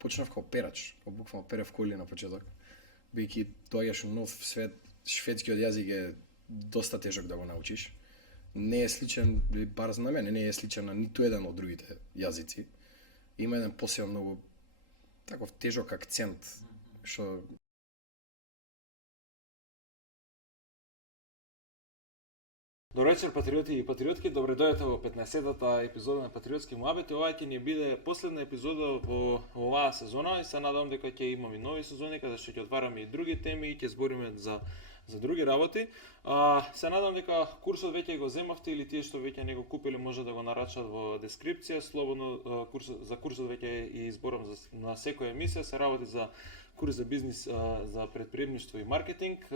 почнав како перач, буквално перев коли на почеток. Бидејќи доаѓаш у нов свет, шведскиот јазик е доста тежок да го научиш. Не е сличен, бар за мене, не е сличен на ниту еден од другите јазици. Има еден посебен многу таков тежок акцент, што Добро вечер, патриоти и патриотки, добре дојдете во 15-та епизода на Патриотски муабети. Ова ќе ни биде последна епизода во оваа сезона и се надевам дека ќе имаме нови сезони каде што ќе отвараме и други теми и ќе збориме за други работи. Се надевам дека курсот веќе го земавте или тие што веќе не го купиле може да го нарачат во дескрипција. Слободно за курсот веќе и зборам на секоја емисија, се работи за курс за бизнис, за претприемништво и маркетинг.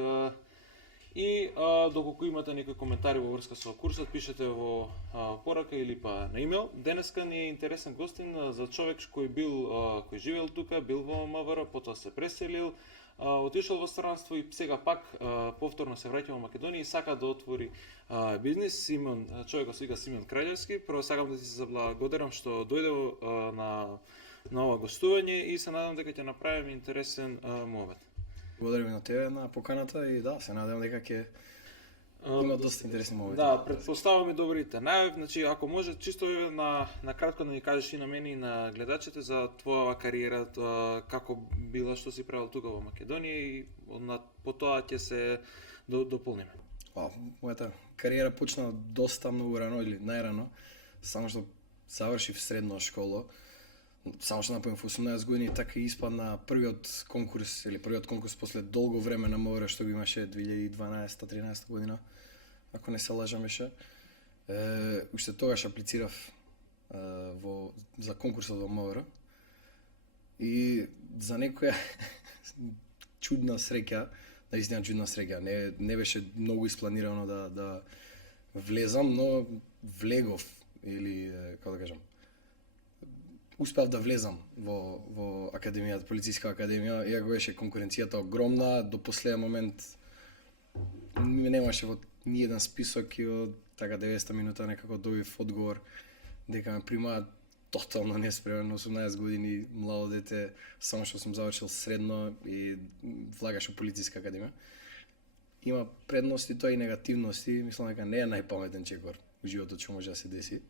И доколку имате некои коментари во врска со курсот, пишете во порака или па на имейл. Денеска ни е интересен гостин за човек кој живеел тука, бил во МВР, потоа се преселил, отишол во странство и сега пак повторно се враќа во Македонија и сака да отвори бизнис. Човекот се вика Симеон Краљевски. Прво сакам да ти се заблагодарам што дојде на ова гостување и се надам дека ќе направиме интересен муабет. Благодарам на тебе на поканата и да, се надевам дека ќе има доста интересни моменти. Да, претпоставуваме добрите најави. Значи, ако може чисто на кратко да ни кажеш и на мене и на гледачите за твојава кариера, како била, што си правил тука во Македонија и потоа ќе се дополниме. Мојата кариера почна доста многу рано или најрано, само што завршив средна школа. Само што напојам во 18 години, така и испадна првиот конкурс после долго време на МВР што го имаше 2012-13 година, ако не се лажам беше. Уште тогаш аплицирав за конкурсот во МВР и за некоја чудна среќа, наистина чудна среќа, не беше многу испланирано да влезам, но влегов или како да кажам, успев да влезам во академијата, полициска академија, иако беше конкуренцијата огромна, до последен момент немаше во ниеден список и од така 90 минута некако добив одговор дека ме примаат тотално неспремен, 18 години, младо дете, само што сум завршил средно и влагаш во полициска академија. Има предности тоа и негативности, мислам дека не е најпаметен чекор во животот што може да се деси,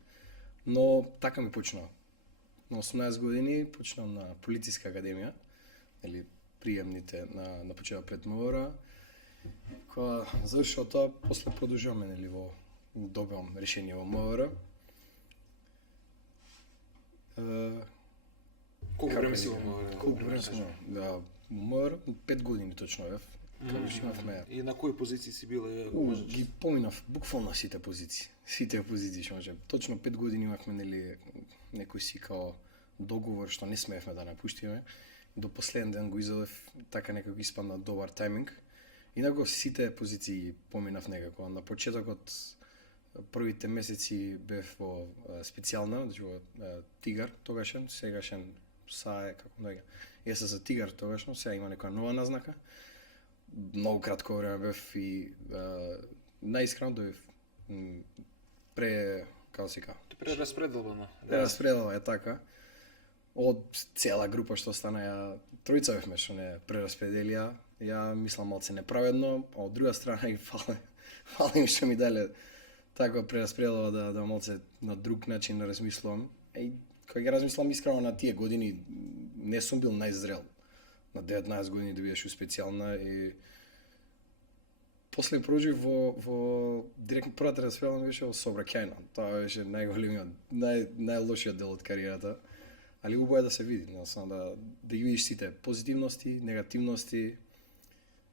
но така ми почнува. На 18 години почнав на полициска академија, или приемните на почеток пред МВР. Кога завршил тоа, после продолжуваме добивам решение во МВР. Колку време си во МВР? Колку време сум? Да, во МВР 5 години точно бев. И на кои позиции си бил? Ги поминав буквално сите позиции. Сите позиции што може. Точно 5 години имавме некој си као договор што не смеевме да напуштиме. До последен ден го изедов, така некако испадна добар тајминг. Инако сите позиции поминав некако. На почетокот првите месеци бев во специјална, значи во Тигар тогашен, сегашен САЕ, како доаѓа. Јас за Тигар тогашно, сега има некоја нова назнака. Многу кратко време бев и најискрено добив како се кажа? Прераспределбана. Прераспределба е така. Од цела група што стана, тројца бевме што не прераспределија. Ја мислам малце неправедно, а од друга страна и фалим што ми дале таква прераспределба да малце на друг начин размислувам. Кога ги размислам искрено на тие години, не сум бил најзрел. На 19 години добиеш специјална и после проđив во директно првата прераспределба беше во сообраќајна. Тоа беше најголемиот, најлошиот дел од кариерата. Али убаво е да се види, да ги видиш сите позитивности, негативности,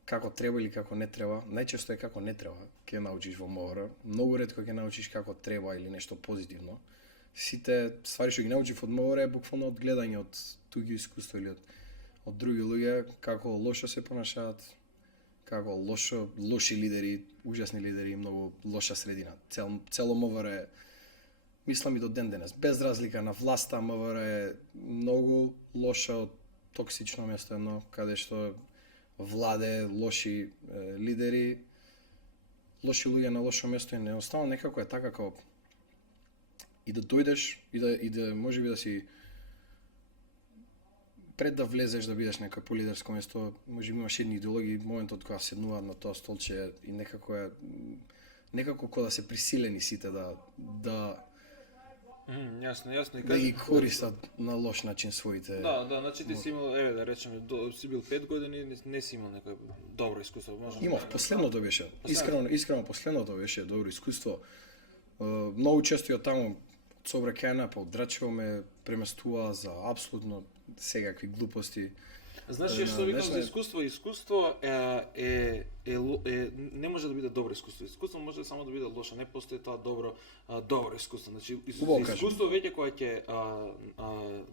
како треба или како не треба. Најчесто е како не треба, ќе научиш во МВР. Многу ретко ќе научиш како треба или нешто позитивно. Сите ствари што ги научив од МВР е буквално од гледање од туѓи искуство или од други луѓе, како лошо се понашаат, како лоши лидери, ужасни лидери и многу лоша средина. Цело МВР е, мислам и до ден денес, без разлика на власта, МВР е многу лоша, токсично место едно, каде што владе лоши лидери, лоши луѓе на лошо место и неоставно некако е така како и да дојдеш и да можеби да си пред да влезеш да бидеш некој полидерско место, можеби имаш едни идеологии, моментот кога седнуваат на тоа столче и некако кога да се присилени сите да Јасно, и да ги користат на лош начин своите. Да, значи ти си имал, да речеме, си бил 5 години, не си имал некој добро искуство, може. Имав, последното беше. Искрено последното беше добро искуство. Многу често ја таму од Собракјана па од Драчево ме преместуваа за апсолутно секакви глупости. Знаеш што викам за искуство? Искуство не може да биде добро искуство. Искуство може само да биде лошо, не постои тоа добро искуство. Значи искуство веќе кога ќе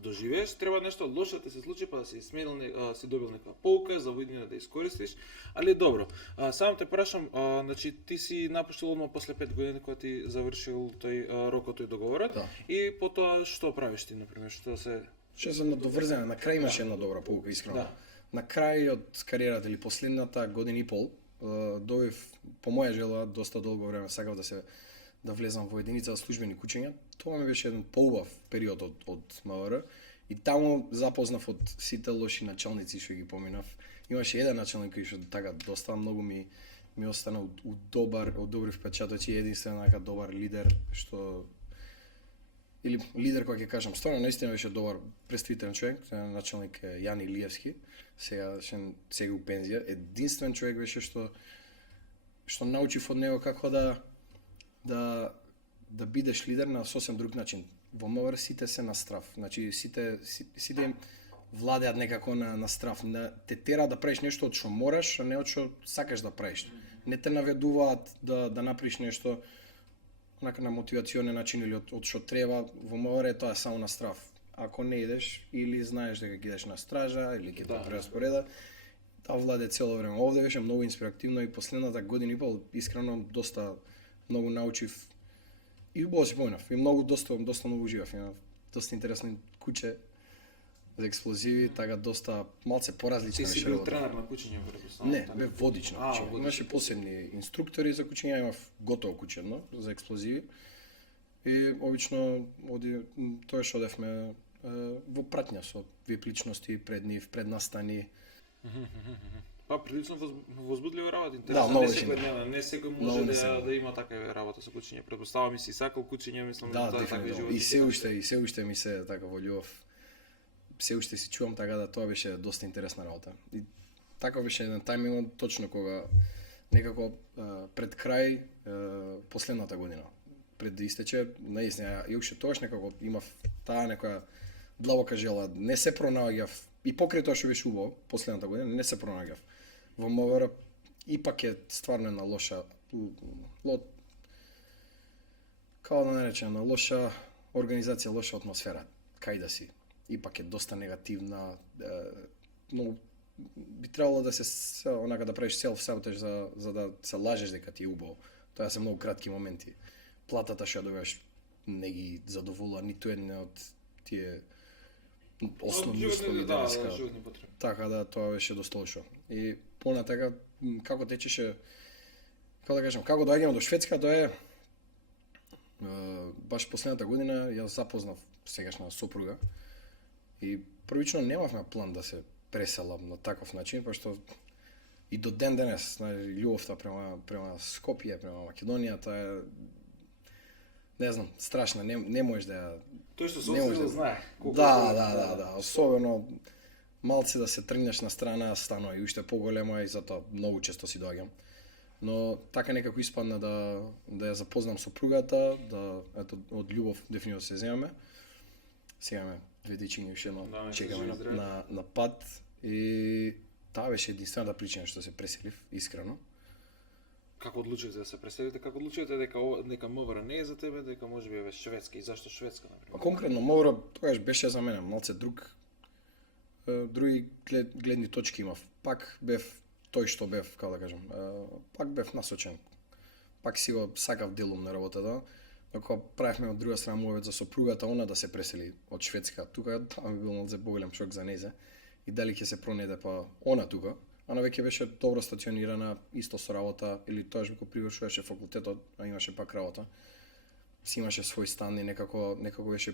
доживееш, треба нешто лошо да се случи па да си сменил, си добил некоја поука за видење да искористиш, али добро. Само те прашам, значи ти си напуштил одма после 5 години кога ти завршил тој рокот и договорот, и потоа што правиш ти, например, што се надоврзана, на крај имаше една добра поука, искрено. Да. На крај од кариерата или последната година и пол, добив по моја жела доста долго време сакав да влезам во единица за службени кучења. Тоа ми беше еден поубав период од МВР и таму запознав од сите лоши началници што ги поминав. Имаше еден началник кој што така доста многу ми остана добри впечатоци, единствен така добар лидер што или лидер кој ќе кажам, стварно наистина беше добар представителен човек, началник Јани Илиевски, сега у пензија. Единствен човек беше што научив од него како да бидеш лидер на сосем друг начин. Во МВР сите се на страв, значи сите им владеат некако на страв, те тера да правиш нешто од што мораш, а не од што сакаш да правиш. Не те наведуваат да направиш нешто на мотивационен начин или од што треба. Во МВР тоа е само на страв. Ако не идеш или знаеш дека ќе идеш на стража или ќе те прераспореда, таа владе цело време. Овде беше многу инспиративно и последната година и пол искрено доста многу научив и убаво си поминав. И доста многу уживав. Имав доста интересно куче за експлозиви, така доста малце поразлична беше. Ти си бил тренер на кучење, предпоставам? Не, бев водич на кучење. Имаше посебни инструктори за кучење, имав готово куче едно за експлозиви. И обично тоа што одевме во пратња со вип личности пред нив, пред настани. Па прилично возбудлива работа, интересно. Да, не секој може да има такава работа со кучење. Предпоставам и си сакал кучење, мислам да тоа такви животи. И се уште ми се така во љубов. Се уште си чувам така да тоа беше доста интересна работа. И така беше еден тајминг точно кога некако пред крај последната година, пред да истече, наистина и уште тогаш некако имав таа некоја длабока жела, не се пронаоѓав и покрај тоа што беше убаво последната година, не се пронаоѓав во МВР, ипак е стварно една лоша како да наречем, на лоша организација, лоша атмосфера, кај да си. Ипак е доста негативна, но би требало да се онака да правиш self-sabotage за да се лажеш дека ти е убаво. Тоа се многу кратки моменти. Платата што добиваш не ги задоволува ниту една од тие основни услови денеска. Така да тоа беше доста лошо. И понатака како течеше, како да кажам, како доаѓаме до Шведска, тоа е баш последната година ја запознав сегашна сопруга. И првично немавме план да се преселам на таков начин, пошто и до ден денес, љубовта према Скопје, према Македонија, тоа е не знам, страшна, не можеш да ја тој што се знае. Да, особено малце да се тргнеш на страна, станува и уште поголема и затоа многу често си доаѓам. Но така некако испадна да ја запознам сопругата, да ето од љубов дефинитивно се земаме. Сега ме две дечиња уште чекаме на пат и таа беше единствената причина што се преселив, искрено. Како одлучивте да се преселите? Како одлучивте дека МВР не е за тебе, дека можеби е Шведска и зашто Шведска, например? Конкретно МВР тогаш беше за мене малце други гледни точки имав. Пак бев тој што бев, како да кажам, пак бев насочен. Пак си го сакав делум на работата. Ако правевме од друга страна мовет за сопругата, она да се пресели од Шведска. Тука тоа би бил малце поголем шок за незе. И дали ќе се пронеде па она тука. Она веќе беше добро стационирана, исто со работа, или тоаш го привршуваше факултетот, а имаше пак работа. Си имаше свој стан и некако беше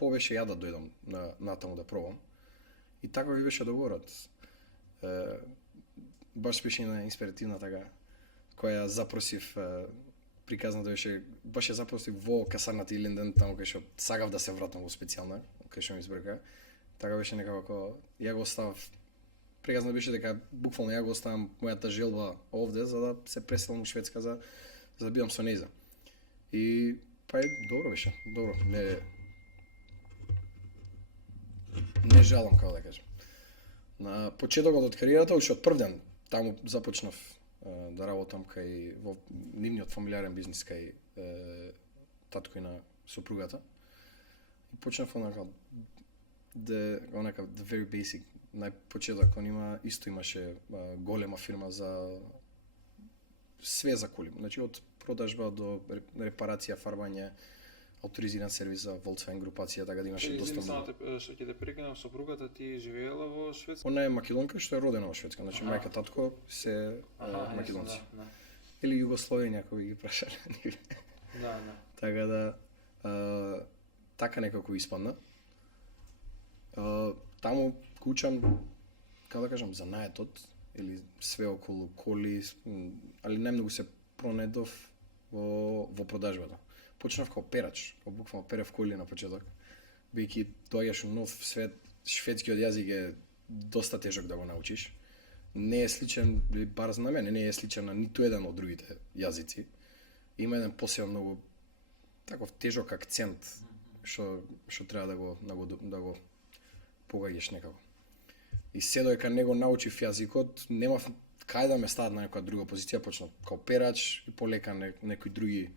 беше ја да дојдам натаму да пробам. И така ви беше договорот. Баш беше една инспиративна така, која запросив, приказната беше, баш ја запросив во касарната Илинден, таму кај што сагав да се вратам во специјална, кај што ми избрка. Така беше некако, ја го оставав, приказна беше дека буквално ја го оставам мојата желба овде за да се преселам во Шведска за да бидам со нејза. И па добро беше, добро, не жалам, како да кажам. На почетокот од кариерата, уште од прв ден, таму започнав да работам кај во нивниот фамилиарен бизнис кај татко и на сопругата. И почнав онака the very basic. Најпочеток он имаше голема фирма за све за коли. Значи од продажба до репарација, фарбање, авторизиран сервис за Volkswagen групација, така да имаше доста многу. Што ќе те прекинам, сопругата ти живеела во Шведска? Она е македонка што е родена во Шведска, значи мајка татко се македонци. Да. Или Југословија кои ги прашале. Да. Така да така некако испадна. Таму кучам, како да кажам, за наетот или све околу коли, али најмногу се пронедов во продажбата. Почнав како перач, буквално перев коли на почеток. Бидејќи доаѓаш у нов свет, шведскиот јазик е доста тежок да го научиш. Не е сличен, бар за мене, не е сличен на ниту еден од другите јазици. Има еден посебен многу таков тежок акцент што треба да го погаѓаш некако. И се додека не го научив јазикот, немав кај да ме стават на некоја друга позиција, почнав како перач и полека некои други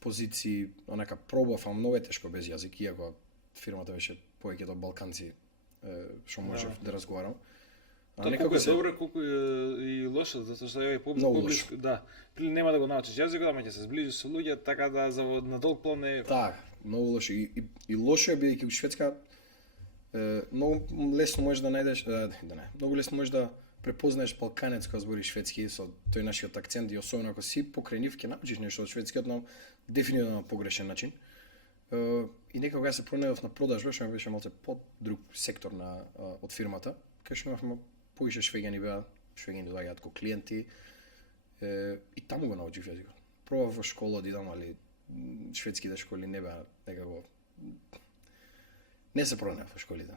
позиции, онака пробав, а многу е тешко без јазик, иако фирмата беше повеќето балканци што можев да разговарам. Тоа колку е добро, колку е и лошо, затоа што е поблиску, да. Нема да го научиш јазикот, ама ќе се зближиш со луѓе, така да за на долг план е. Так, многу лошо и лошо е бидејќи во Шведска многу лесно можеш да најдеш, многу лесно можеш да препознаеш балканец кој збори шведски со тој нашиот акцент и особено ако си покрај нив ќе научиш нешто од шведскиот на дефинитивно на погрешен начин. И некако кога се пронедов на продажба, што беше малце под друг сектор од фирмата, кај што имавме повише швеѓани доаѓаат како клиенти и таму го научив јазикот. Пробав во школа да идам, али шведските школи не беа некако не се пронеав во школите.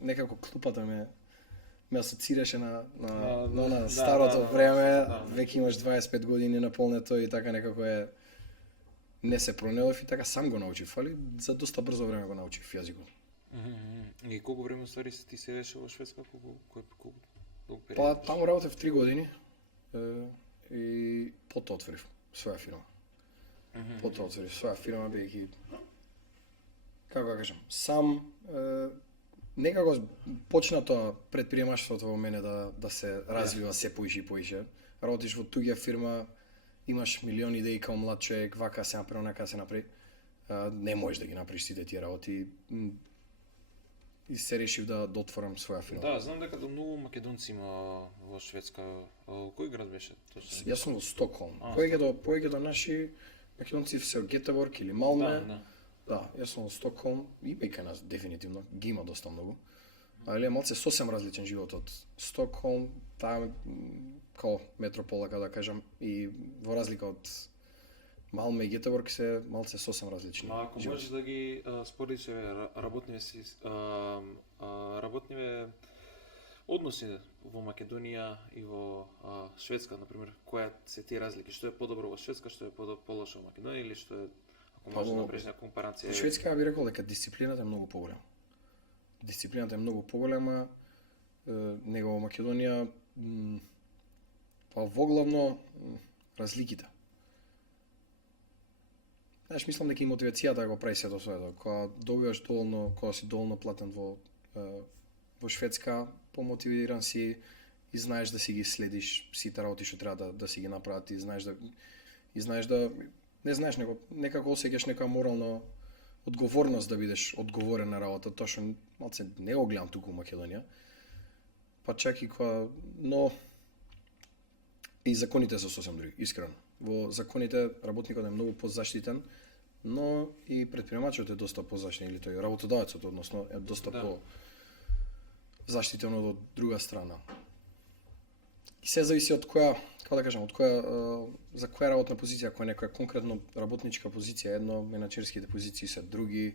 Некако клупата ме асоцираше на старото време, веќе имаш 25 години наполнето и така некако не се пронедов и така сам го научив, али за доста брзо време го научив јазикот. И колку време ствари ти се решил во Шведска, колку период? Па таму работев 3 години и потоа отворив своја фирма. Бидејќи како да кажам, сам некако почна тоа предприемаштвото во мене да се развива се поише и поише. Работиш во туѓа фирма, имаш милиони идеи како млад човек, вака се направи, онака се направи. Не можеш да ги направиш сите тие работи. И се решив да отворам своја фирма. Да, знам дека многу македонци има во Шведска. Кој град беше точно? Јас сум во Стокхолм. Повеќето наши македонци се од Гетеборг или Малме. Да, јас сум во Стокхолм, и кај нас дефинитивно ги има доста многу. Али е малце сосем различен живот од Стокхолм, таа као метропола, како да кажам, и во разлика од Малме и Гетеборг се малце сосем различни. Ако можеш да ги споредиш работниве односи во Македонија и во Шведска, например, која се тие разлики? Што е подобро во Шведска, што е полошо во Македонија или што е, ако можеш да направиш некоја компарација? Во Шведска би рекол дека дисциплината е многу поголема. Него во Македонија па воглавно разликите. Знаеш, мислам дека и мотивацијата го прави сето своето. Кога добиваш кога си доволно платен во Шведска, помотивиран си и знаеш да си ги следиш сите работи што треба да си ги направат и знаеш да не знаеш некако осеќаш некоја морална одговорност да бидеш одговорен на работа, тоа што малце не го гледам туку во Македонија. Па чак и но и законите се сосем други, искрено. Во законите работникот е многу позаштитен, но и претприемачот е доста позаштитен, или тој работодавецот, односно е доста заштитено од друга страна. И се зависи од која, како да кажам, од која за која работна позиција, ако е некоја конкретно работничка позиција, едно, менаџерските позиции се други,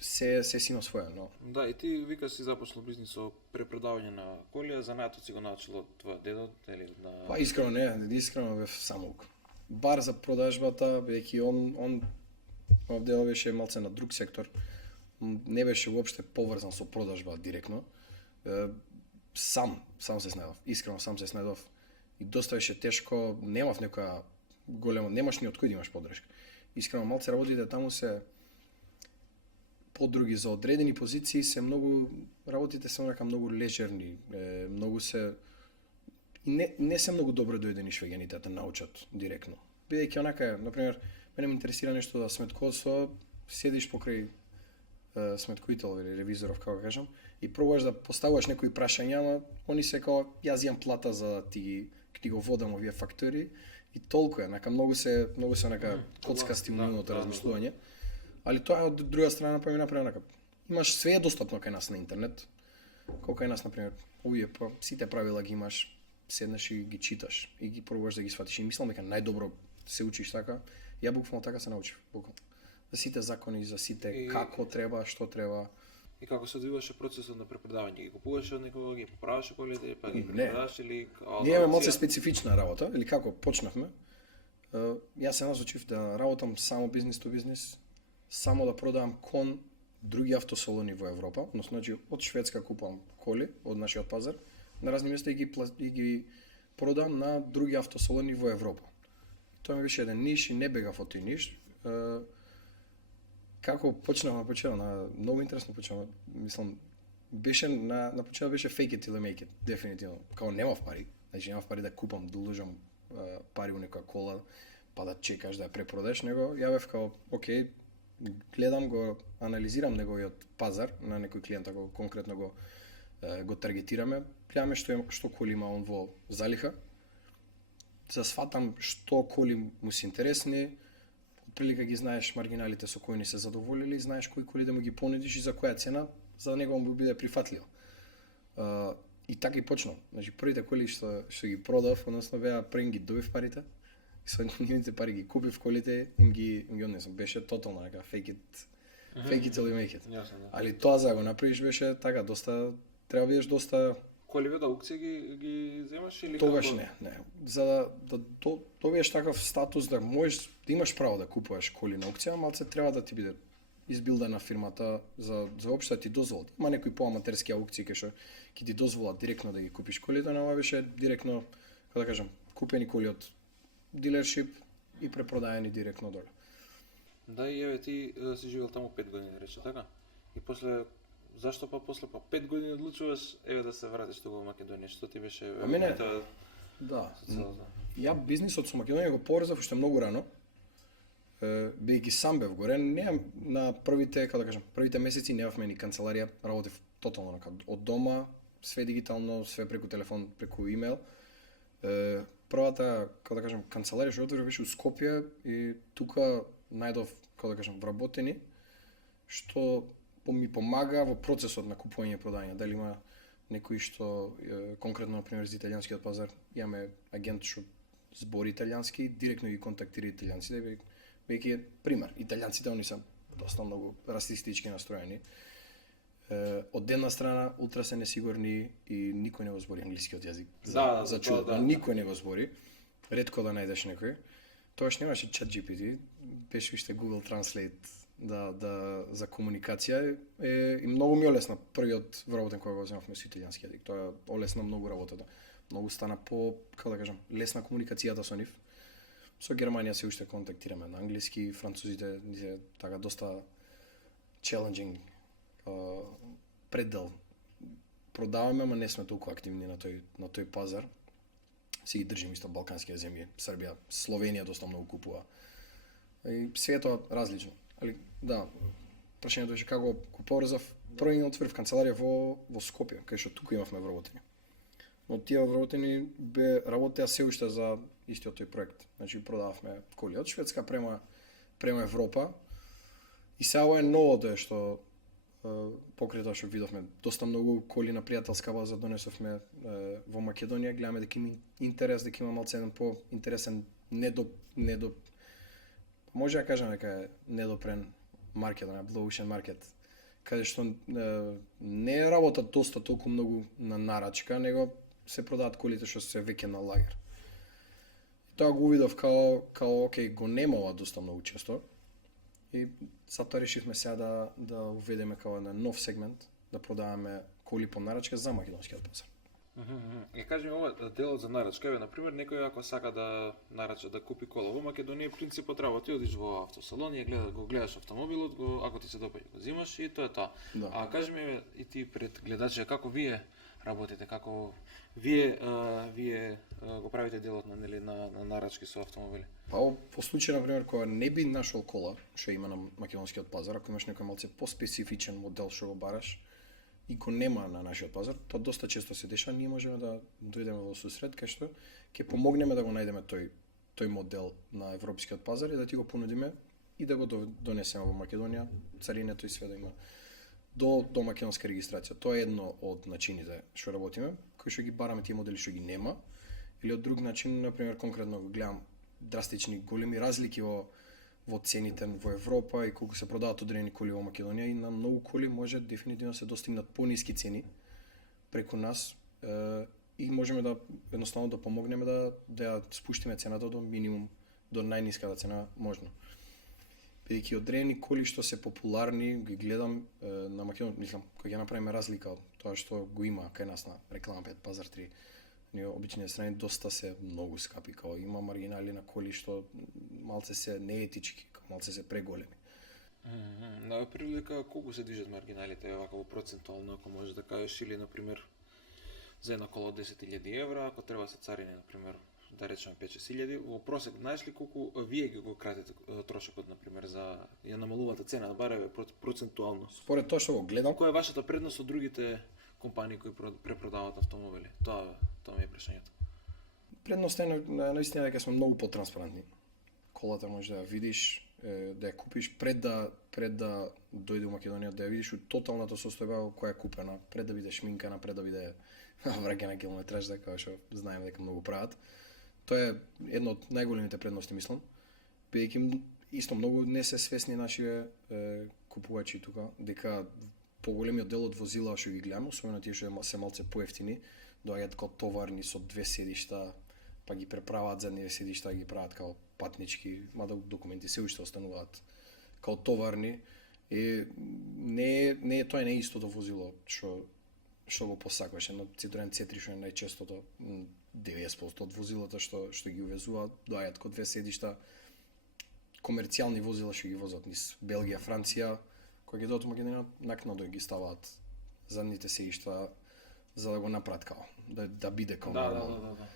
се си на своја, но Да, и ти викаш си започнал бизнис со препродавање на коли, а занаатот си го научил од твојот дедо или на па искрено бев самоук. Бар за продажбата, бидејќи он овде беше малце на друг сектор, не беше уопште поврзан со продажба директно. Сам се снајдов, искрено сам се снајдов и доста беше тешко, немав некоја голема, немаш ни од кој да имаш поддршка. Искрено малце работите таму се подруги за одредени позиции се многу, работите се онака многу лежерни, многу се и не се многу добро дојдени швегените да научат директно. Бидејќи онака, например, мене ме интересира нешто да сметководство, седиш покрај сметкоител или ревизоров, како кажам, и пробуваш да поставуваш некои прашања, ама они се како јас имам плата за да ти го водам овие фактори и толку е, нака многу се онака коцкасти умното размислување. Али тоа од друга страна па ми направи онака. Имаш све е достапно кај нас на интернет. Колку кај нас например, овие па сите правила ги имаш, седнеш и ги читаш и ги пробуваш да ги сватиш и мислам дека најдобро се учиш така. Ја буквално така се научив, буквално. За сите закони, за сите како треба, што треба. И како се одвиваше процесот на препродавање? Ги купуваше од некого, ги поправаше колите, па ги препродаваше или Ние имаме малце специфична работа, или како почнавме. Јас се насочив да работам само бизнес то бизнес, само да продавам кон други автосалони во Европа, односно значи од Шведска купувам коли од нашиот пазар на разни места и ги продам на други автосалони во Европа. Тоа ми беше еден ниш и не бегав од тој ниш. Како почнав на многу интересно почнав, мислам, беше на почеток беше fake it till you make it, дефинитивно. Као немав пари, значи немав пари да купам, да уложам пари во некоја кола, па да чекаш да ја препродаш, него ја бев као, окей, гледам го, анализирам неговиот пазар на некој клиент, ако конкретно го таргетираме, гледаме што коли има он во залиха, засфатам што коли му се интересни, прилика ги знаеш маргиналите со кои не се задоволили, знаеш кои коли да му ги понудиш и за која цена, за да него му биде прифатливо. И така и почнав. Значи првите коли што ги продав, односно беа прен ги добив парите, и со нивните пари ги купив колите, им ги однесам. Беше тотално нека fake it till you make it. Јасно, да. Али тоа за да го направиш беше така доста, треба бидеш доста. Коливе да аукција ги земаш или Тогаш не. За да добиеш таков статус да можеш да имаш право да купуваш коли на аукција, малце треба да ти биде избилдена фирмата за општо да ти дозволат. Има некои поаматерски аукции кај што ќе ти дозволат директно да ги купиш колите, но ова беше директно, како да кажам, купени коли од дилершип и препродаени директно доле. Да, и еве ти си живеел таму 5 години, рече така? И после зашто после 5 години одлучуваш еве да се вратиш тука во Македонија? Што ти беше Да. Ја бизнисот со Македонија го поврзав уште многу рано. Бидејќи сам бев горе, немам на првите, како да кажам, првите месеци немавме ни канцеларија, работев тотално од дома, све дигитално, све преку телефон, преку имејл. Првата, како да кажам, канцеларија што отворив беше у Скопје и тука најдов, како да кажам, вработени, што ми помага во процесот на купување и продање. Дали има некои што конкретно например за италијанскиот пазар, имаме агент што збори италијански, директно ги контактира италијанците, веќе пример. Италијанците они се доста многу расистички настроени. Од една страна ултра се несигурни и никој не го збори англискиот јазик. За чудо, никој не го збори. Ретко да најдеш некој. Тоаш немаше ChatGPT, беше уште Google Translate за комуникација и многу ми олесна првиот вработен кога го земавме со италијански јазик. Тоа олесна многу работата. Многу стана како да кажам, лесна комуникацијата со нив. Со Германија се уште контактираме на англиски, французите се така доста challenging предел. Продаваме, ама не сме толку активни на тој пазар. Си ги држиме исто балканските земји, Србија, Словенија доста многу купува. И све тоа различно. Али да, прашањето беше како го поврзав. Прво отворив канцеларија во Скопје, кај што тука имавме вработени. Но тие вработени работеа се уште за истиот тој проект. Значи продававме коли од Шведска према Европа. И сега ова е новото што покрај тоа што видовме доста многу коли на пријателска база донесовме во Македонија, гледаме дека има интерес, дека има малце еден поинтересен недо може да кажам дека е недопрен маркет, на Blue Ocean Market, каде што не работат доста толку многу на нарачка, него се продаваат колите што се веќе на лагер. Тоа го видов као окей, го нема ова доста многу често. И затоа решивме сега да уведеме као на нов сегмент, да продаваме коли по нарачка за македонскиот пазар. И кажи ми ова делот за нарачка, на пример, некој ако сака да нарача да купи кола во Македонија, принципот треба ти одиш во автосалон и го гледаш автомобилот, ако ти се допаѓа го взимаш и тоа е тоа. Да. А кажи ми и ти пред гледачите како вие работите, како вие го правите делот на нарачки со автомобили? Па по случај на пример кога не би нашол кола што има на македонскиот пазар, ако имаш некој малце поспецифичен модел што го бараш и го нема на нашиот пазар, тоа доста често се деша, ние можеме да дојдеме во сусрет кај што ќе помогнеме да го најдеме тој модел на европскиот пазар и да ти го понудиме и да го донесеме во Македонија, царинето и све да има до македонска регистрација. Тоа е едно од начините што работиме, кои што ги бараме тие модели што ги нема, или од друг начин, на пример конкретно го гледам драстични големи разлики во цените во Европа и колку се продаваат одредени коли во Македонија, и на многу коли може дефинитивно се достигнат пониски цени преку нас и можеме да едноставно да помогнеме да ја спуштиме цената до минимум, до најниската цена можно. Бидејќи одредени коли што се популарни, ги гледам на Македонија, мислам, кога ќе направиме разлика од тоа што го има кај нас на реклама 5, пазар 3, ние обичните страни доста се многу скапи, као има маргинали на коли што малце се неетички, малце се преголеми. На прилика колку се движат маргиналите вака во процентуално, ако можеш да кажеш, или на пример за една кола од 10.000 евра, ако треба се царини на пример да речеме 5-6.000, во просек знаеш ли колку вие ги го кратите трошокот на пример за ја намалувате цена, баре процентуално? Според тоа што го гледам, Која е вашата предност од другите компании кои препродаваат автомобили? Тоа ми е прашањето. предноста е наистина дека сме многу потранспарентни. Колата можеш да ја видиш, да ја купиш пред да дојде во Македонија, да ја видиш у тоталната состојба која е купена, пред да биде шминкана, пред да биде враќана километраж, дека што знаеме дека многу прават. Тоа е едно од најголемите предности, мислам, бидејќи исто многу не се свесни нашиве купувачи тука, дека поголемиот дел од возила што ги гледаме, особено тие што се малце поевтини, доаѓаат као товарни со 2 седишта, па ги преправаат задниве седишта, ги прават као патнички, мада документи се уште остануваат као товарни, и тоа не е истото возило што го посакуваш. Едно Citroen C3 што е најчестото, 90% од возилата што ги увезуваат доаѓаат као 2 седишта, комерцијални возила што ги возат низ Белгија, Франција, кои ги доаѓаат во Македонија, накнадо ги ставаат задните седишта за да го направат као да биде као нормално. Да.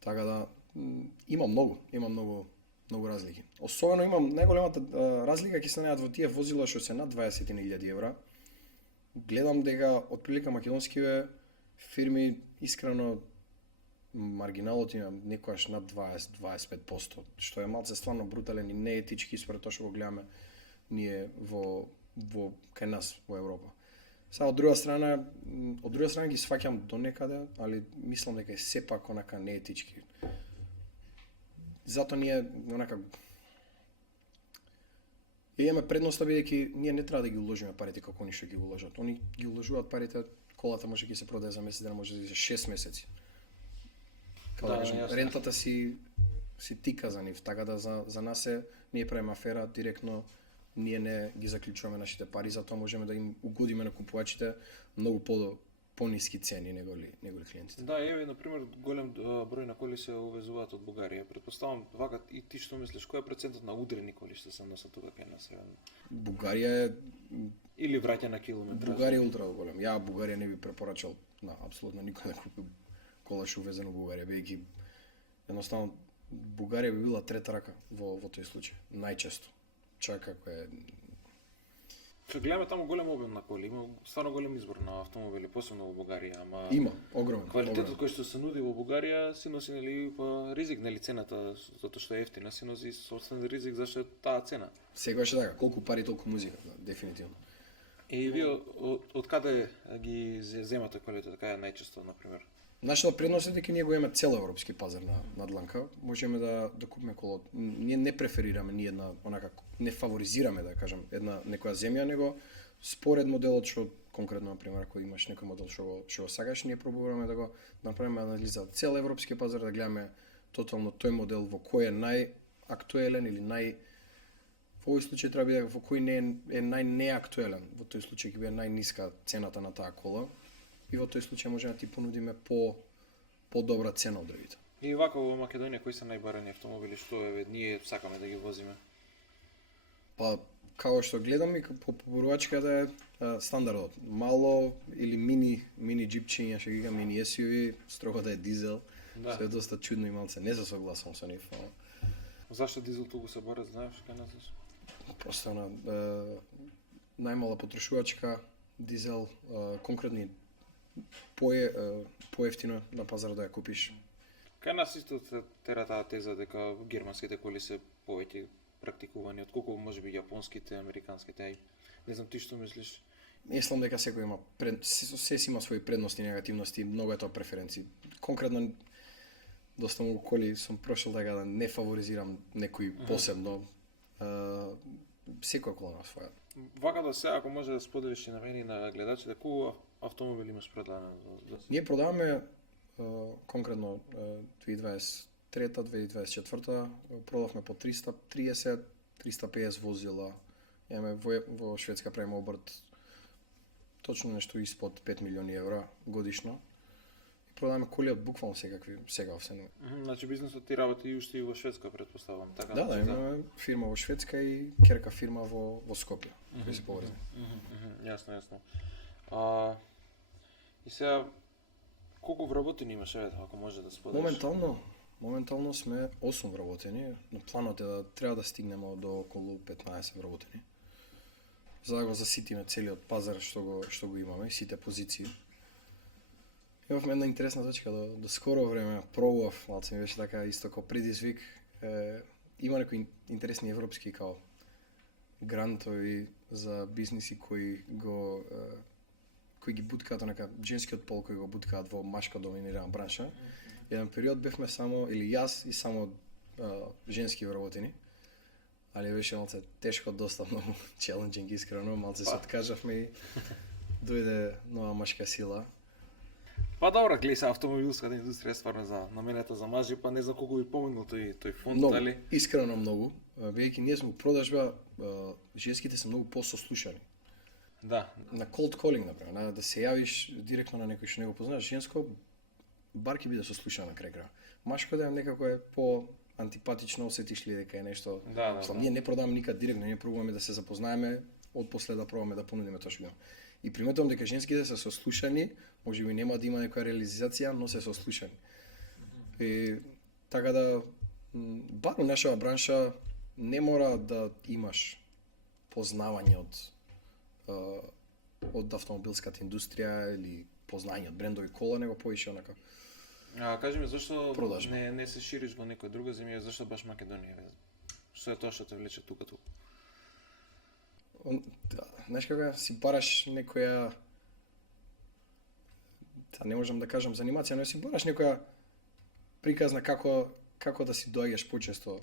Така да има многу разлики. Особено имам најголемата разлика ќе се најдат во тие возила што се над 20.000 евра. Гледам дека отприлика македонскиве фирми искрено маргиналот има некојаш над 20-25%, што е малце стварно брутален и неетички според тоа што го гледаме ние во кај нас во Европа. Сега од друга страна ги сваќам до некаде, али мислам дека е сепак онака неетички. Затоа ние онака имаме предноста бидејќи ние не треба да ги уложиме парите како они што ги уложат. Они ги уложуваат парите, колата може да се продаде за месец дена, може да за 6 месеци. Да кажем, рентата си тика за нив, така да за нас ние правиме афера директно, ние не ги заклучуваме нашите пари, затоа можеме да им угодиме на купувачите многу пониски цени неголи клиентите. Да, еве на пример голем број на коли се увезуваат од Бугарија. Претпоставам вака и ти што мислиш, кој е процентот на удрени коли што се носат тука кај нас? Бугарија е или враќа на километраж? Бугарија е ултра голем. Ја Бугарија не би препорачал на апсолутно никој да купи кола што увезено во Бугарија, бидејќи едноставно Бугарија би била трета рака во тој случај, најчесто. Чак ако е Што гледаме таму голем обем на коли, има стварно голем избор на автомобили, посебно во Бугарија, ама има огромен. Квалитетот кој што се нуди во Бугарија се носи нели па ризик, нели цената затоа што е ефтина, се носи собствен ризик зашто е таа цена. Секогаш е така, колку пари толку музика, да, дефинитивно. И вие од каде ги земате колите, така е најчесто, например? Нашата предност е дека ние го имаме цел европски пазар на дланка. Можеме да купиме коло. Ние не преферираме ни една, онака, не фаворизираме, да кажам, една некоја земја, него според моделот што конкретно, например, ако имаш некој модел што го сакаш, ние пробуваме да го направиме анализа цел европски пазар, да гледаме тотално тој модел во кој е најактуелен или во овој случај треба биде во кој не е најнеактуелен. Во тој случај ќе биде најниска цената на таа кола и во тој случај може да ти понудиме по-добра цена од другите. И вака во Македонија кои се најбарани автомобили што ние сакаме да ги возиме? Па како што гледам и по порувачката е стандардот. Мало или мини джипчиња, што ги мини SUV, строго да е дизел. Да. Се е доста чудно и малце не се согласувам со нив. Зашто дизел толку се борат, знаеш кај нас? Просто најмала потрошувачка дизел, конкретни поевтино на пазар да ја купиш. Кај нас исто се тера таа теза дека германските коли се повеќе практикувани, отколку можеби јапонските, американските, ај. Не знам ти што мислиш? Мислам дека секој има се има своји предности и негативности, многу е тоа преференции. Конкретно доста многу коли сум прошол така да не фаворизирам некој посебно. Секоја кола на своја. Вака да се, ако може да споделиш и на мене и на гледачите, колку автомобили имаш продадено? Ние продаваме конкретно 2023-2024 продавме по 330, 350 возила. Имаме во Шведска правиме обрт точно нешто испод 5 милиони евра годишно. И продаваме коли од буквално секакви, сега овсено. Значи бизнисот ти работи и уште и во Шведска, претпоставам, така? Да, имаме фирма во Шведска и керка фирма во Скопје, кои се поврзани. Јасно. И сега, колку вработени имаш, ако може да споделиш? Моментално сме 8 вработени, но планот е да треба да стигнеме до околу 15 вработени. За да го заситиме целиот пазар што го имаме, сите позиции. Имавме една интересна точка до скоро време, пробував, малце ми беше така исто како предизвик. Има некои интересни европски као грантови за бизниси кои ги буткаат онака женскиот пол кои го буткаат во машко доминирана бранша. Еден период бевме само или јас и само женски вработени. Али беше малце тешко, доста многу челенџинг искрено, малце се откажавме и дојде нова машка сила. Па добро, гледа се автомобилската индустрија стварно наменета за мажи, па не знам колку би помогнал тој фонд, многу, дали? Искрено многу, бидејќи ние сме у продажба, женските се многу посослушани. Да. На cold calling, например, да се јавиш директно на некој што не го познаваш, женско бар ќе биде сослушан на крај крај. Машко да некако е по антипатично, осетиш ли дека е нешто. Да. Ние не продаваме никад директно, ние пробуваме да се запознаеме, отпосле да пробаме да понудиме тоа што имаме. И приметувам дека женските се сослушани, можеби нема да има некоја реализација, но се сослушани. И така да бар у нашава бранша не мора да имаш познавање од автомобилската индустрија или познање од брендови кола, него поише онака. Кажи ми зашто продажба. не се шириш во некоја друга земја, зашто баш Македонија? Што е тоа што те влече тука? Знаеш кога си бараш некоја, не можам да кажам за анимација, но си бараш некоја приказна како да си доаѓаш почесто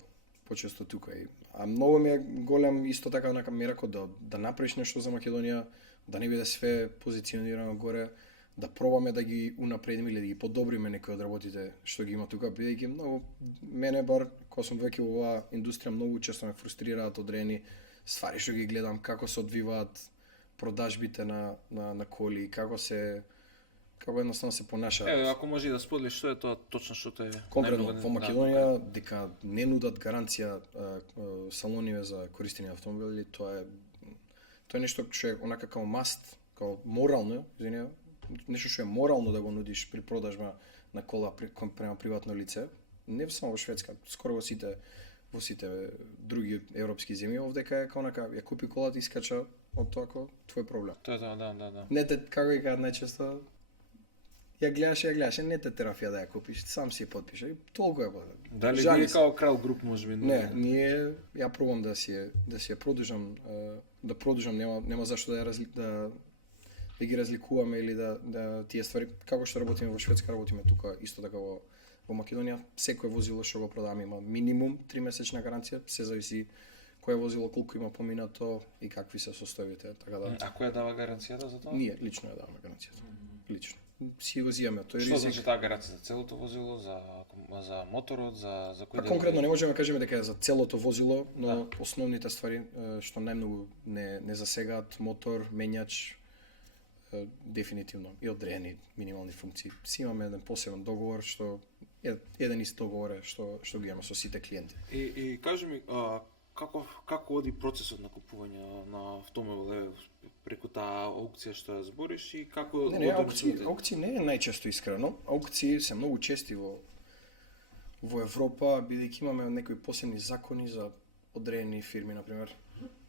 тука. А многу ми е голем исто така онака мерако да направиш нешто за Македонија, да не биде све позиционирано горе, да пробаме да ги унапредиме или да ги подобриме некои од работите што ги има тука, бидејќи многу мене бар кога сум веќе во оваа индустрија многу често ме фрустрираат одредени ствари што ги гледам, како се одвиваат продажбите на коли, како едноставно се понашаат. Ако може да споделиш што е тоа точно што те конкретно во Македонија, дека не нудат гаранција салониве за користење на автомобили, тоа е нешто што е онака како маст, како морално, нешто што е морално да го нудиш при продажба на кола према приватно лице, не само во Шведска, скоро во сите други европски земји, овдека е како онака ја купи колата и искача од тоа како твој проблем. Да. Не те како и кажат најчесто ја гледаш, не те терапија да ја купиш, сам си ја подпиша и толку е. Дали Жали вие се. као крал груп можеби? Не, ние ја пробам да си ја продолжам, нема зашто да да ги разликуваме или да тие ствари како што работиме во Шведска, работиме тука исто така во Македонија. Секое возило што го продаваме има минимум 3-месечна гаранција, се зависи кое возило колку има поминато и какви се состојбите, така да. А кој дава гаранцијата за тоа? Ние лично ја даваме гаранцијата. Лично. Си го зијаме, тој Што ризик. значи таа гаранција за целото возило, за моторот, за кој Па конкретно не можеме да кажеме дека е за целото возило, но Да. основните ствари што најмногу не засегаат мотор, мењач, дефинитивно и одредени минимални функции. Си имаме еден посебен договор што еден ист договор е што го имаме со сите клиенти. И кажи ми, како оди процесот на купување на автомобил преку таа аукција што ја збориш и како Не, го аукции не е најчесто искрено. Аукции се многу чести во Европа, бидејќи имаме некои посебни закони за одредени фирми, например.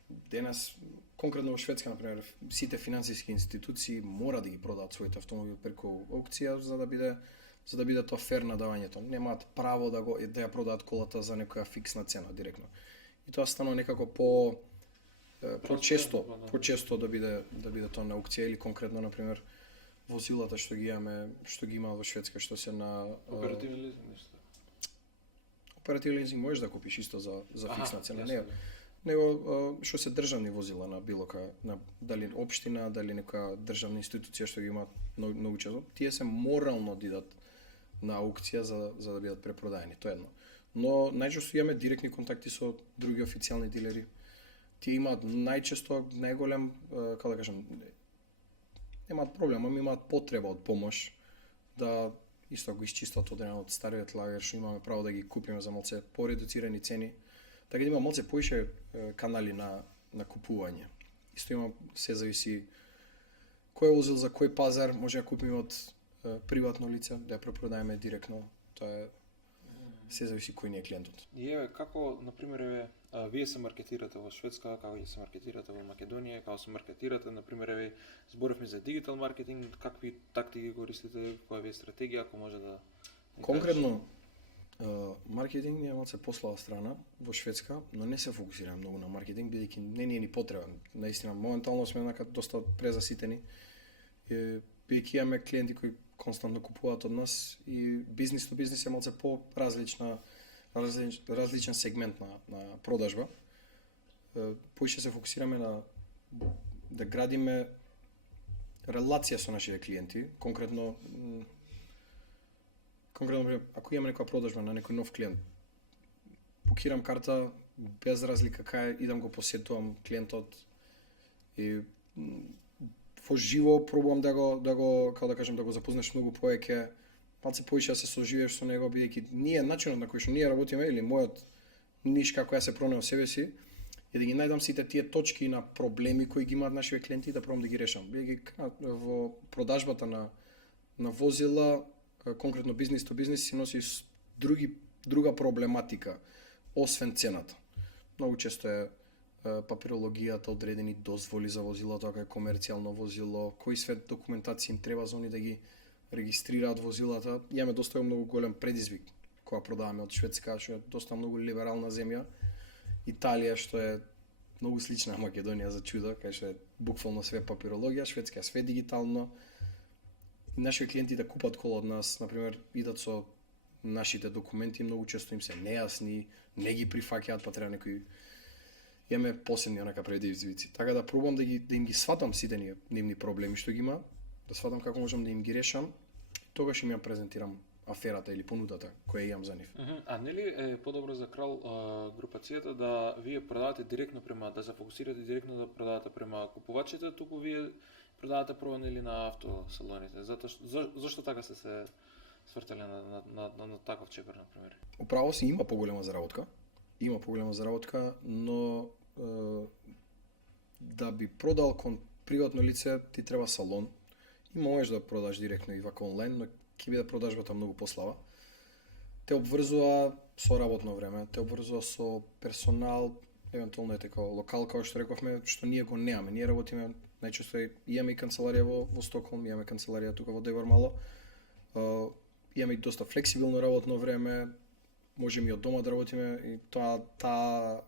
Денес, конкретно во Шведска, например, сите финансиски институции мора да ги продаат своите автомобили преку аукција за да биде тоа фер на давањето. Немаат право да ја продаат колата за некоја фиксна цена директно. И тоа станува некако по-често да биде тоа на аукција или конкретно, например, возилата што ги има во Шведска, што се на оперативен лизинг нешто. Оперативен лизинг можеш да купиш исто за фиксна цена. Јасно. Него што се државни возила на било на дали општина, дали некоја државна институција што ги имаат многу често, тие се морално да идат на аукција за да бидат препродаени, тоа е едно. Но најчесто имаме директни контакти со други официјални дилери. Тие имаат најчесто најголем, како да кажам, немаат проблем, ама имаат потреба од помош да исто го исчистат одреден од стариот лагер, што имаме право да ги купиме за малце поредуцирани цени, така да има малце поише канали на купување. Исто има, се зависи кој возил за кој пазар, може да купиме од приватно лице, да ја препродаеме директно, тоа е се зависи кој ни е клиентот. И еве како на пример вие се маркетирате во Шведска, како ќе се маркетирате во Македонија, како се маркетирате на пример зборевме за дигитал маркетинг, какви тактики користите, која ви е стратегија, ако може да конкретно маркетинг е малце послава страна во Шведска, но не се фокусираме многу на маркетинг бидејќи не ни е ни потребен. Наистина моментално сме доста презаситени. Бидејќи имаме клиенти кои константно купуваат од нас и бизнис то бизнис е малце по-различен сегмент на продажба. Поише се фокусираме на да градиме релација со нашите клиенти, конкретно ако имам некоја продажба на некој нов клиент, букирам карта без разлика кај идам го посетувам клиентот и во живо пробувам да го како да кажам да го запознаш многу повеќе, малце поише да се соживееш со него бидејќи ние начинот на кој што ние работиме или мојот ниш како ја се пронео себе си е да ги најдам сите тие точки на проблеми кои ги имаат нашите клиенти и да пробам да ги решам. Бидејќи во продажбата на возила конкретно бизнис то бизнис си носи друга проблематика освен цената. Многу често е папирологијата, одредени дозволи за возило, тоа е комерцијално возило, кои све документации им треба за они да ги регистрираат возилата. Имаме доста многу голем предизвик кога продаваме од Шведска, што е доста многу либерална земја. Италија што е многу слична на Македонија за чудо, кај што е буквално све папирологија, Шведска е све дигитално. Нашите клиенти да купат кола од нас, например, идат со нашите документи, многу често им се нејасни, не ги прифаќаат, па треба некои имаме посебни онака предизвици. Така да пробам да им ги сватам сите нивни проблеми што ги има, да сватам како можам да им ги решам, тогаш им ја презентирам аферата или понудата која имам за нив. А нели е подобро за крал групацијата да вие продавате директно да се фокусирате директно да продавате према купувачите, туку вие продавате прво нели на автосалоните? Зашто така се свртале на таков чекор на пример? Управо си има поголема заработка, но да би продал кон приватно лице ти треба салон и можеш да продаш директно и вака онлайн, но ќе биде продажбата многу послаба. Те обврзува со работно време, те обврзува со персонал, евентуално е така локал, како што рековме, што ние го немаме. Ние работиме најчесто имаме и канцеларија во Стокхолм, имаме канцеларија тука во Девор Мало, Имаме и доста флексибилно работно време, можеме и од дома да работиме и таа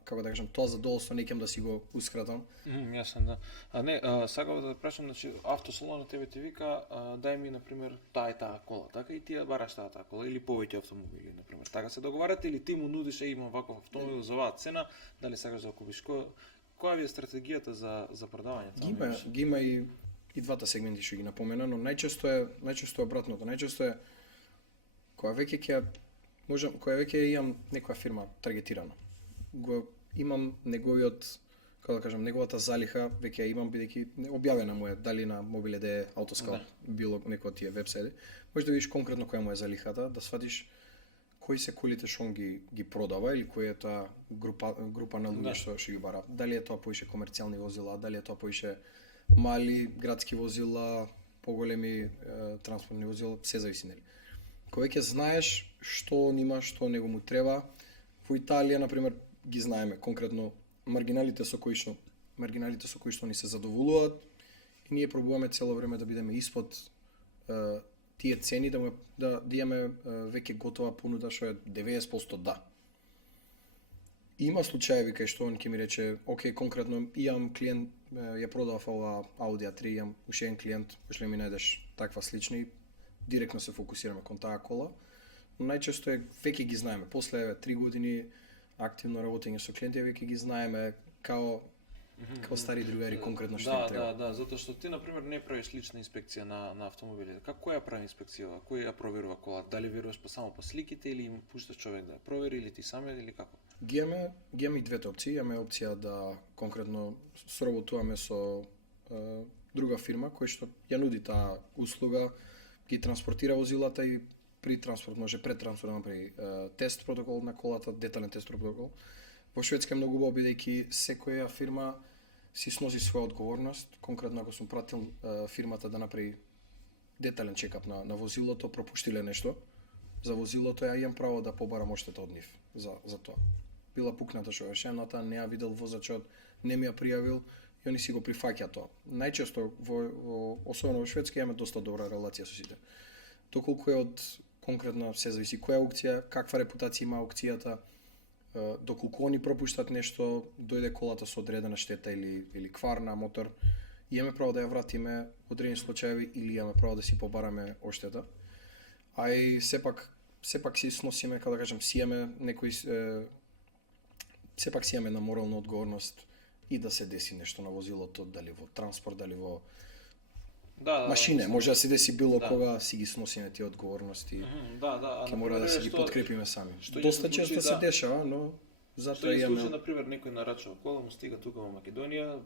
како да кажам, тоа задоволство не ќе да си гоускратам. Јасно, да. Сакав да прашам, значи автосалонот тебе ти вика, дај ми на пример таа и таа кола, така и ти ја бараш таа кола или повеќе автомобили, на пример. Така се договарате или ти му нудиш имам ваков автомобил за оваа цена, дали сакаш да го купиш? Која ви е стратегијата за продавање? Ги има и двата сегменти што ги напомена, но најчесто е обратното. Најчесто е кога веќе имам некоја фирма таргетирана. Го имам неговиот, како да кажам, неговата залиха веќе имам бидејќи објавена му е дали на Mobile.de, Autoscout, било некој од тие вебсайти. Можеш да видиш конкретно која му е залихата, да сватиш кои се колите што он ги продава или која е таа група на луѓе што ги бара. Дали е тоа поише комерцијални возила, дали е тоа поише мали градски возила, поголеми транспортни возила, се зависи, нели. Кога веќе знаеш што нима, што него му треба, во Италија на пример ги знаеме конкретно маргиналите со кои што ни се задоволуваат и ние пробуваме цело време да бидеме испод тие цени, да имаме веќе готова понуда што е 90% да. Има случаеви кај што он ќе ми рече, окей, конкретно имам клиент, ја продав ова Audi A3, имам уште еден клиент, пошле ми најдеш таква слична и директно се фокусираме кон таа кола. Но најчесто веќе ги знаеме, после 3 години активно работење со клиенти, веќе ги знаеме као стари другари конкретно што им треба. Да, затоа што ти на пример не правиш лична инспекција на автомобилите. Како ја прави инспекцијава? Кој ја проверува колата? Дали веруваш само по сликите или им пушташ човек да ја провери или ти сам или како? Ги имаме и двете опции. Имаме опција да конкретно соработуваме со друга фирма која што ја нуди таа услуга, ги транспортира возилата и при транспорт може пред транспорт да направи тест протокол на колата, детален тест протокол. Во Шведска е многу убаво бидејќи секоја фирма си сноси своја одговорност. Конкретно ако сум пратил фирмата да направи детален чекап на возилото, пропуштиле нешто за возилото, ја имам право да побарам оштета од нив за тоа. Била пукната шофершената, не ја видел возачот, не ми ја пријавил и они си го прифаќаат тоа. Најчесто особено во Шведска имаме доста добра релација со сите. Доколку е од конкретно се зависи која аукција, каква репутација има аукцијата, доколку они пропуштат нешто, дојде колата со одредена штета или квар на мотор, имаме право да ја вратиме во одредени случаеви или имаме право да си побараме оштета. А и сепак си сносиме, како да кажам, сепак си имаме на морална одговорност и да се деси нешто на возилото, дали во транспорт, дали во машине, може да се деси било кога, си ги сносиме тие одговорности. Ќе мора да си ги подкрепиме сами. Доста често се дешава, но затоа имаме. Што на пример некој нарачува кола, му стига тука во Македонија,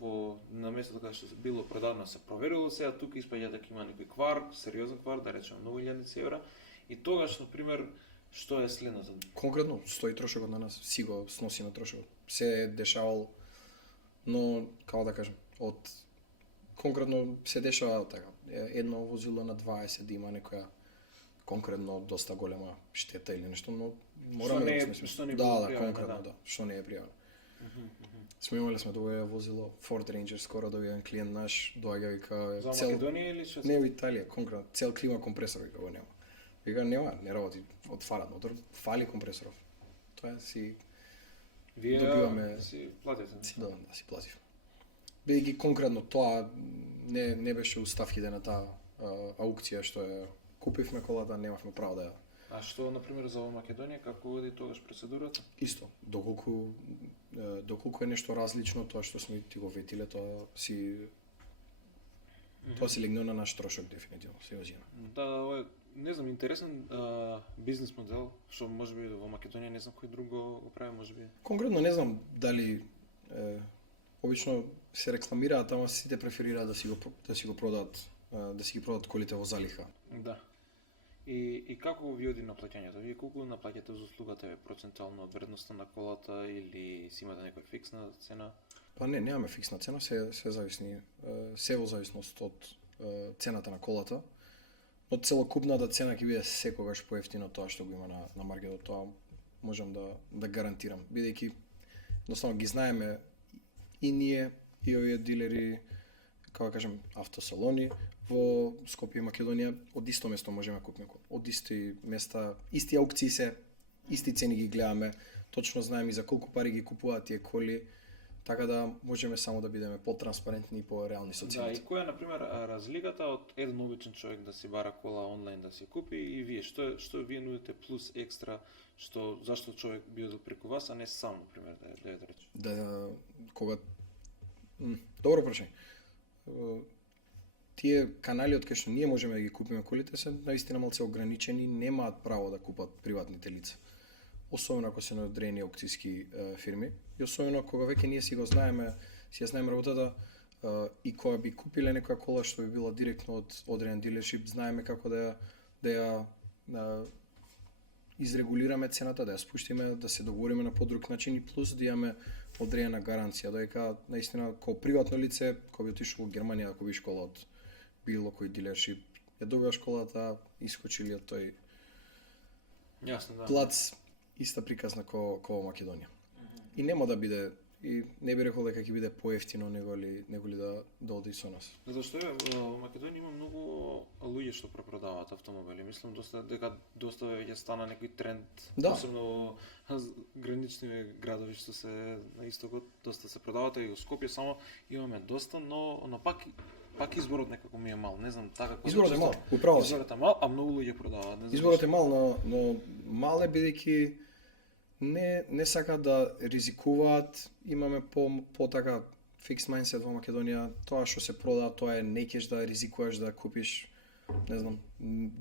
на местото каде што било продадено се проверило, сега тука испаѓа дека има некој квар, сериозен квар, да речеме многу илјадници евра, и тогаш на пример што е следното? Конкретно стои трошокот на нас, си го сносиме трошокот. Се е дешавало, но како да кажам, конкретно се дешава така, едно возило на 20 да има некоја конкретно доста голема штета или нешто, но мораме да го смислиме. Да, што не е пријавено. Имале сме тоа возило Ford Ranger, скоро дојде еден клиент наш, доаѓа вика за Македонија или што? Не, во Италија, конкретно, цел клима компресор вика го нема. Вика нема, не работи, отфарат мотор, фали компресоров. Тоа си добиваме, си платите. Да, си платив. Бидејќи конкретно тоа не беше уставките на таа аукција што ја купивме колата, немавме право да ја. А што на пример за Македонија, како води тогаш процедурата? Исто, доколку е нешто различно тоа што сме ти го ветиле, тоа си легне на наш трошок дефинитивно, сериозно. Да, ова е, не знам, интересен бизнес модел, што можеби во Македонија не знам кој друго го прави, можеби. Конкретно не знам дали обично се рекламираат, ама сите преферираат да си го продадат, да си ги продадат колите во залиха. Да. И како ви оди наплаќањето? Вие колку наплаќате за услугата, процентуално од вредноста на колата или си имате некоја фиксна цена? Па немаме фиксна цена, се во зависност од цената на колата. Но целокупната цена ќе биде секогаш поевтино тоа што го има на маркетот, тоа можам да гарантирам, бидејќи едноставно ги знаеме и ние и овие дилери како да кажем, автосалони во Скопје и Македонија, од исто место можеме да купиме кола. Од исти места, исти аукции се, исти цени ги гледаме, точно знаеме и за колку пари ги купуваат тие коли, така да можеме само да бидеме потранспарентни и по-реални со Да, цените. и која е на пример разликата од еден обичен човек да си бара кола онлайн да си купи и вие што вие нудите плюс екстра, зашто човек би одел преку вас, а не сам на пример да ја рече. Да, кога добро прашање. Тие канали од кај што ние можеме да ги купиме колите се наистина малце ограничени, немаат право да купат приватните лица. Особено ако се на одредени аукциски фирми и особено кога веќе ние си ја знаеме работата и кога би купиле некоја кола што би била директно од одреден дилершип, знаеме како да ја изрегулираме цената, да ја спуштиме, да се договориме на подруг начин и плюс да имаме одредена гаранција, додека наистина како приватно лице, кога би отишол во Германија да купиш кола од било кој дилершип, ја добиваш колата, искочили од тој Јасно, да. плац, иста приказна ко во Македонија. И нема да биде, и не би рекол дека ќе биде поевтино него ли да оди со нас. Затоа што во Македонија има многу луѓе што препродаваат автомобили. Мислам дека доста веќе стана некој тренд, Да. особено во гранични градови што се на истокот, доста се продаваат и во Скопје само имаме доста, но пак изборот некако ми е мал. Не знам така како. Изборот е мал, управо си. Изборот е мал, а многу луѓе продаваат. Не знам Изборот е зашто. мал, но мал е бидејќи не сака да ризикуваат, имаме по така фикс мајндсет во Македонија, тоа што се продава, тоа е не кеш да ризикуваш да купиш, не знам,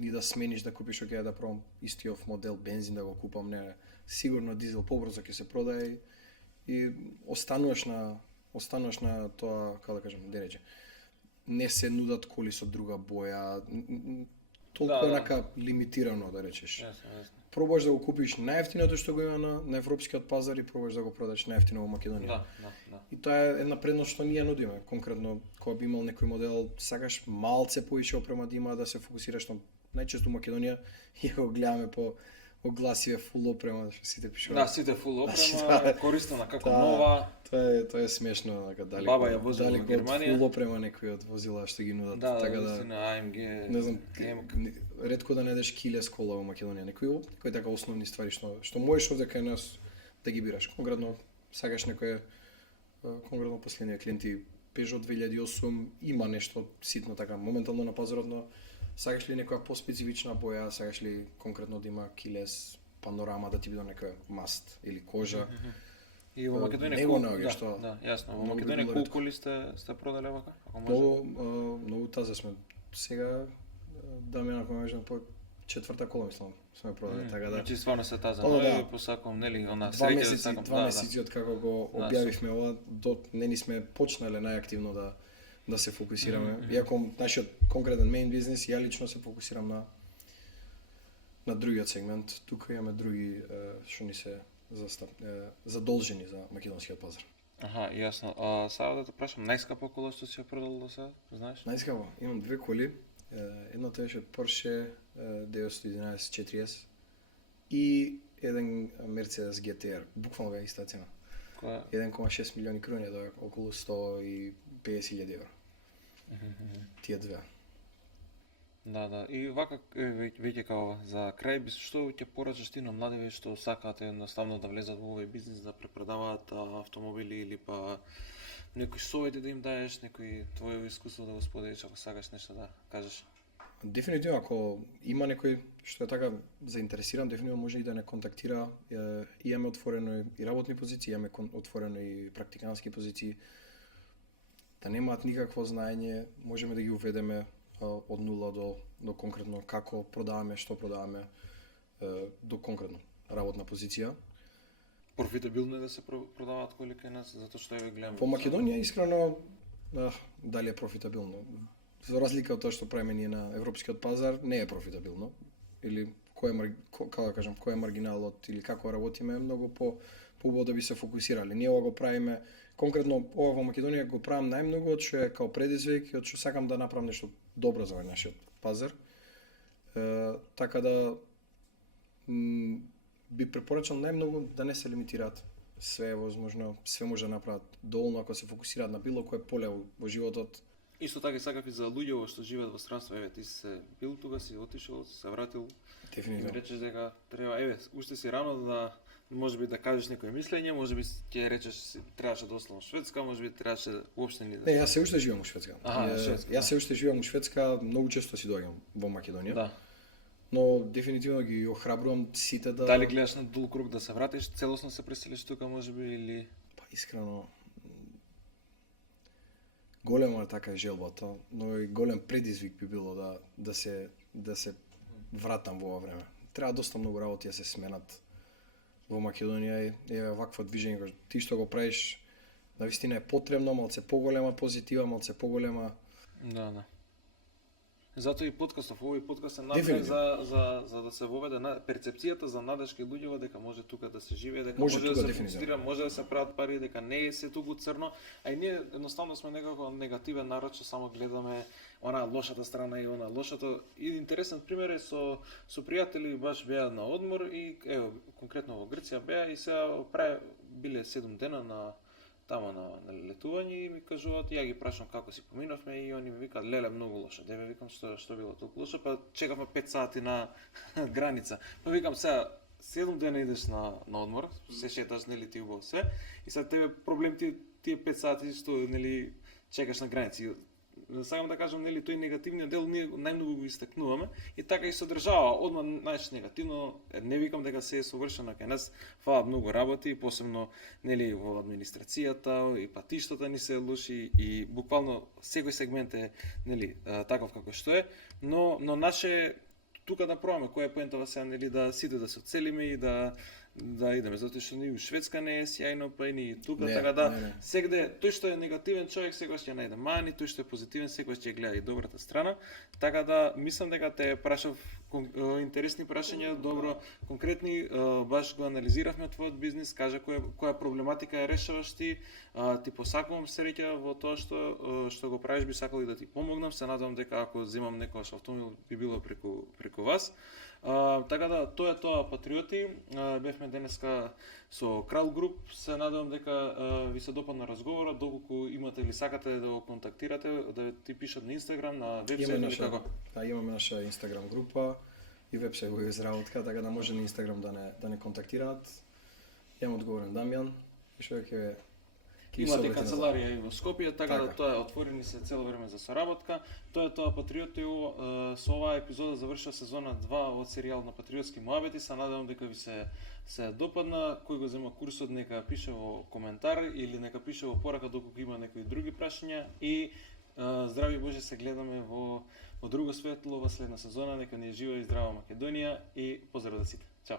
и да смениш да купиш, окей, да пробам истиот модел бензин да го купам, не, сигурно дизел побрзо ќе се продае и остануваш на тоа, како да кажам, да рече. Не се нудат коли со друга боја, толку Да, да. онака лимитирано да речеш. Јасно. Пробаш да го купиш најефтиното што го има на европскиот пазар и пробаш да го продаш најефтино во Македонија. Да. И тоа е една предност што ние нудиме. Конкретно, кога би имал некој модел, сакаш малце поише опрема да има да се фокусираш на најчесто Македонија и го гледаме по огласиве фул опрема, што сите пишуваат. Да, сите фул Значи, опрема, користена како да. нова. Тоа е смешно, дека дали Баба ја возела дали во го од Германија. фул опрема некои од возила што ги нудат, така да наистина, AMG, не знам, M. ретко да најдеш килес кола во Македонија, некои така основни ствари што можеш овде кај нас да ги бираш. Конкретно сакаш некој конкретно последниот клиенти Peugeot 2008 има нешто ситно така моментално на пазарот, но сакаш ли некоја поспецифична боја, сакаш ли конкретно да има килес, панорама да ти биде некоја маст или кожа. И во Македонија Него наоѓаш да, тоа. да, јасно. Во Многу би Македонија било колку ретко. коли сте продале вака? Ако може. Многу таза сме. Сега Дамјан ако можам по четврта кола мислам сме продали, така да Значи стварно се таза, О, но да. и посакам, нели, она два среќа да месеци, сакам. два месеци од како го Да, објавивме ова, не ни сме почнале најактивно да се фокусираме. Иако нашиот конкретен мејн бизнес, ја лично се фокусирам на другиот сегмент. Тука имаме други што ни се задолжени за македонскиот пазар. Аха, јасно. А сега да те прашам, најскапа кола што си ја продал до сега, знаеш? Најскапо, имам две коли. Едното беше Porsche 911 4S и еден Mercedes GTR, буквално беа иста цена. Која? 1,6 милиони крони до околу 150.000 евро. Тие две. Да. И вака веќе као за крај би што ќе порачаш ти на младиве што сакаат едноставно да влезат во овој бизнис, да препродаваат автомобили или па некои совети да им даеш, некои твое искуство да го споделиш ако сакаш нешто да кажеш. Дефинитивно, ако има некој што е така заинтересиран, дефинитивно може и да не контактира. Имаме отворено и работни позиции, имаме отворено и практикански позиции. Да немаат никакво знаење, можеме да ги уведеме од нула до конкретно како продаваме, што продаваме, до конкретно работна позиција. Профитабилно е да се продаваат коли кај нас, затоа што еве гледам. По Македонија искрено дали е профитабилно. За разлика од тоа што правиме ние на европскиот пазар, не е профитабилно. Или кој е маргиналот или како работиме, е многу поубаво да би се фокусирале. Ние ова го правиме конкретно ова во Македонија го правам најмногу од што е као предизвик и од што сакам да направам нешто добро за нашиот пазар. Така да би препорачал најмногу да не се лимитираат. Све е возможно, све може да направат доволно ако се фокусираат на било кое поле во животот. Исто така сакав и за луѓе што живеат во странство, еве ти се бил тука, си отишол, се вратил. И ми Дефинитивно. речеш дека треба, еве, уште си рано да можеби да кажеш некое мислење, можеби ќе речеш требаше да останам во Шведска, можеби требаше уопште ни да. Не, јас се уште живеам во Шведска. Шведска, Јас се уште живеам во Шведска, многу често си доаѓам во Македонија. Да. Но дефинитивно ги охрабрувам сите да Дали гледаш на дул круг да се вратиш, целосно се преселиш тука можеби или Па искрено голема е така желбата, но и голем предизвик би било да се вратам во ова време. Треба доста многу работи да се сменат во Македонија и вакво движење кој ти што го правиш навистина е потребно, малце поголема позитива, малце поголема. да. Затоа и подкастов, овој подкаст е направен за да се воведе на перцепцијата за надешки луѓето дека може тука да се живее, дека може да се функционира, може да се прават пари, дека не е се туку црно, а и ние едноставно сме некако негативен народ што само гледаме она лошата страна и она лошото. И интересен пример е со пријатели баш беа на одмор и ево конкретно во Грција беа и сега биле 7 дена на тамо на летување и ми кажуваат, ја ги прашам како си поминавме и они ми викаат леле многу лошо. Деве викам што било толку лошо, па чекавме 5 сати на граница. Па викам сега 7 дена идеш на одмор, се шеташ нели ти убаво се и сега тебе проблем тие 5 сати што нели чекаш на граница. Сакам да кажам, нели, тој негативниот дел ние најмногу го истакнуваме и така и се одржава одма негативно. Не викам дека се е совршено, кај нас фалат многу работи, посебно нели во администрацијата и патиштата ни се лоши и буквално секој сегмент е нели таков како што е, но наше тука да пробаме која е поентава сега нели да сите да се оцелиме и да идеме, затоа што ни у Шведска не е сјајно, па и ни тука, така да сегде тој што е негативен човек секогаш ќе најде мани, тој што е позитивен секогаш ќе гледа и добрата страна. Така да мислам дека те прашав интересни прашања, добро конкретни, баш го анализиравме твојот бизнис, кажа која проблематика ја решаваш ти, ти посакувам среќа во тоа што го правиш, би сакал и да ти помогнам, се надевам дека ако земам некојаш автомобил би било преку вас. Така да, тоа патриоти, бевме денеска со Крал Груп, се надевам дека ви се допадна разговорот, доколку имате или сакате да го контактирате, да ти пишат на Инстаграм, на вебсайт или како? Да, имаме наша Инстаграм група и вебсайт го изработка, така да може на Инстаграм да не контактираат. Јам одговорен Дамјан, и што ќе имате канцеларија и во Скопје, така да тоа отворени се цело време за соработка. Тоа патриоти, со оваа епизода завршува сезона 2 од серијал на патриотски муабети. Се надевам дека ви се допадна. Кој го зема курсот нека пише во коментар или нека пише во порака доколку има некои други прашања и здрави Боже, се гледаме во друго светло во следна сезона. Нека ни е жива и здрава Македонија и поздрав за сите. Чао.